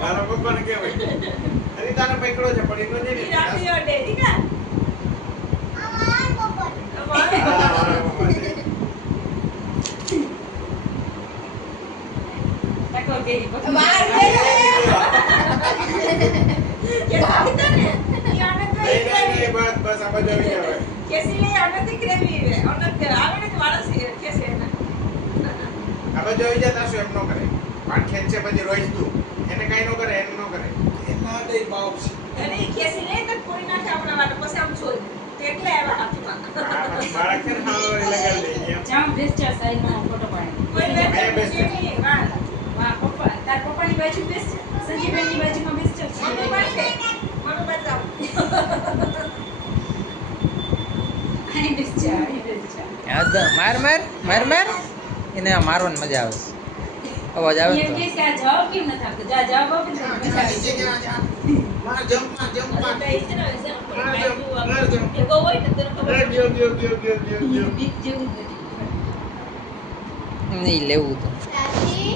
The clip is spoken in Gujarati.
મારા પપ્પાને કહેવાય અનિતાનો પકડો છે પણ એનો નહીં ઈ રાત્રિ ઓડે દીકા તકો કે માર દે કે સાબિતા ને ઈ આનંદ નહીં બસ આ બધું આવી જાય કેસી લે આનંદ ક્રેવી વે આનંદ આવે ને વાળા છે કેસે ના આ બધું આવી જાય તાશું એમ ન કરે પાટ ખેંચે પછી રોઈશ તું એને કઈ ન કરે એમ ન કરે એના દે બાપ છે અને કેસી લે તો કોઈ ના આપણા વાળા પછી આમ છોડ એટલે આવા હાથમાં બાળક છે ને હા લગાડી દે જામ બેસ્ટ સાઈડ માં ફોટો પાડી કોઈ બેસ્ટ નહીં વાહ વાહ પપ્પા તાર પપ્પાની બાજુ બેસ્ટ સંજીવની બાજુમાં બેસ્ટ છે મમ્મી પાસે મને બતાવ આની બેસ્ટ છે આની બેસ્ટ છે માર એને મારવાની મજા આવે અવાજ આવે એમ તો કે આ જવાબ કેમ નથી આપતો જા જવાબ આપે તો મજા આવે છે માં જમ્પ તો એ છે ને એ ગો હોય ને તને ખબર ગયો બીક જેવું નહીં લેવું તો દાદી